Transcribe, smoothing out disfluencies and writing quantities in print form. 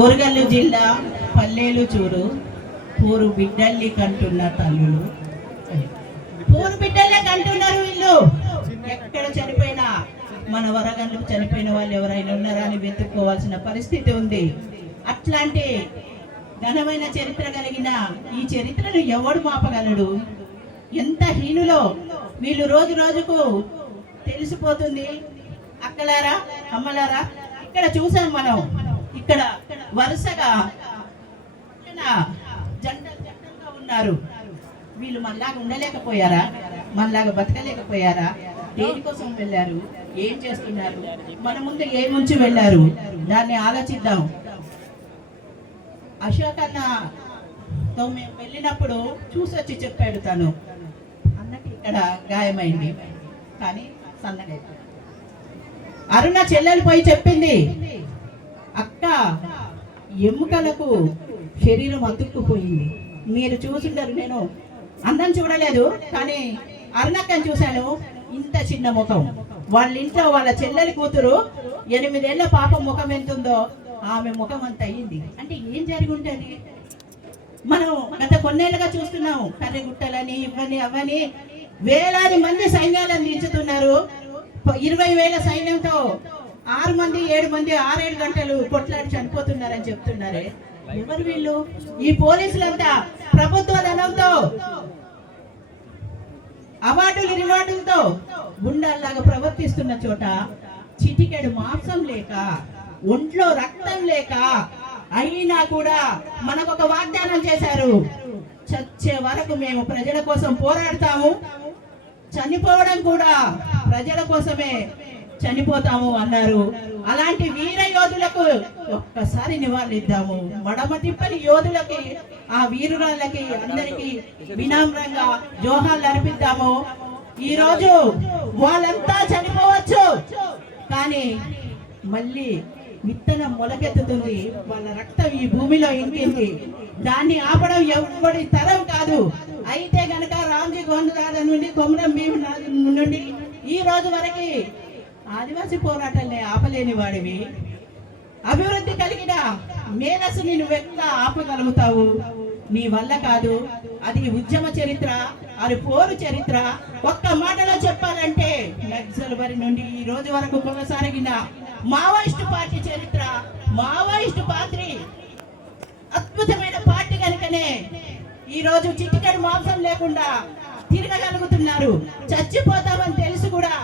ఓరుగల్లు జిల్లా పల్లెలు చూడు పూరు బిడ్డల్ని కంటున్న తల్లులు. పూరు బిడ్డలే కంటున్నారు వీళ్ళు. ఎక్కడ చనిపోయినా మన వరగండ్లకు చనిపోయిన వాళ్ళు ఎవరైనా ఉన్నారా అని వెతుక్కోవాల్సిన పరిస్థితి ఉంది. అట్లాంటి ఘనమైన చరిత్ర కలిగిన ఈ చరిత్రను ఎవడు మాపగలడు? ఎంత హీనులో వీళ్ళు రోజు రోజుకు తెలిసిపోతుంది. అక్కలారా అమ్మలారా, ఇక్కడ చూసాం మనం. ఇక్కడ వరుసగా జంటగా ఉన్నారు. వీళ్ళు మనలాగా ఉండలేకపోయారా? మనలాగా బతకలేకపోయారా? దేనికోసం వెళ్ళారు? ఏం చేస్తున్నారు? మన ముందు ఏముంచి వెళ్ళారు? దాన్ని ఆలోచిద్దాం. అశోక్ అన్నతో మేము వెళ్ళినప్పుడు చూసొచ్చి చెప్పాడు, తను అన్నకి ఇక్కడ గాయమైంది కానీ సన్నగా. అరుణ చెల్లెలు పోయి చెప్పింది, అక్క ఎముకలకు శరీరం అతుక్కుపోయింది. మీరు చూసింటారు, నేను అందం చూడలేదు కానీ అరుణక్కని చూశాను. ఇంత చిన్న ముఖం, వాళ్ళ ఇంట్లో వాళ్ళ చెల్లెలి కూతురు 8 ఏళ్ల పాప ముఖం ఎంతుందో ఆమె ముఖం అంత అయ్యింది. అంటే ఏం జరిగి ఉంటుంది? మనం గత కొన్నేళ్ళుగా చూస్తున్నాం. కర్రెగుట్టలని ఇవని అవని వేలాది మంది సైన్యాలను దించుతున్నారు. 20,000 సైన్యంతో 6 మంది 7 మంది 6-7 గంటలు కొట్లాడి చనిపోతున్నారని చెప్తున్నారే. ఎవరు వీళ్ళు? ఈ పోలీసులంతా ప్రభుత్వ ధనంతో, అవార్డులు రివార్డులతో గుండాల్లాగా ప్రవర్తిస్తున్న చోట చిటికెడు మాంసం లేక, ఒంట్లో రక్తం లేక అయినా కూడా మనకొక వాగ్దానం చేశారు, చచ్చే వరకు మేము ప్రజల కోసం పోరాడతాము, చనిపోవడం కూడా ప్రజల కోసమే చనిపోతాము అన్నారు. అలాంటి వీర యోధులకు ఒక్కసారి నివాళిద్దాము. మడమ తిప్పని యోధులకి, ఆ వీరురాళ్ళకి అందరికీ వినమ్రంగా జోహార్లు అర్పిద్దాము. ఈ రోజు వాళ్ళంతా చనిపోవచ్చు కానీ మళ్ళీ విత్తనం మొలకెత్తుతుంది. వాళ్ళ రక్తం ఈ భూమిలో ఇంకింది. దాన్ని ఆపడం ఎవరి తరం కాదు. అయితే గనక రామ్జీ గోండదాద నుండి కొమరం భీమ్ నుండి ఈ రోజు వరకు ఆదివాసీ పోరాటాన్ని ఆపలేని వాడివి. అభివృద్ధి కలిగిన మేధస్సుని నువ్వెట్లా ఆపగలుగుతావు? నీ వల్ల కాదు. అది ఉద్యమ చరిత్ర, అది పోరు చరిత్ర. ఒక్క మాటలో చెప్పాలంటే నక్సల్ బరి నుండి ఈ రోజు వరకు కొనసాగిన మావోయిస్టు పార్టీ చరిత్ర, మావోయిస్టు పార్టీ అద్భుతమైన పార్టీ కనుకనే ఈ రోజు చిటికెడు మాంసం లేకుండా తిరగగలుగుతున్నారు. చచ్చిపోతామని తెలుసు కూడా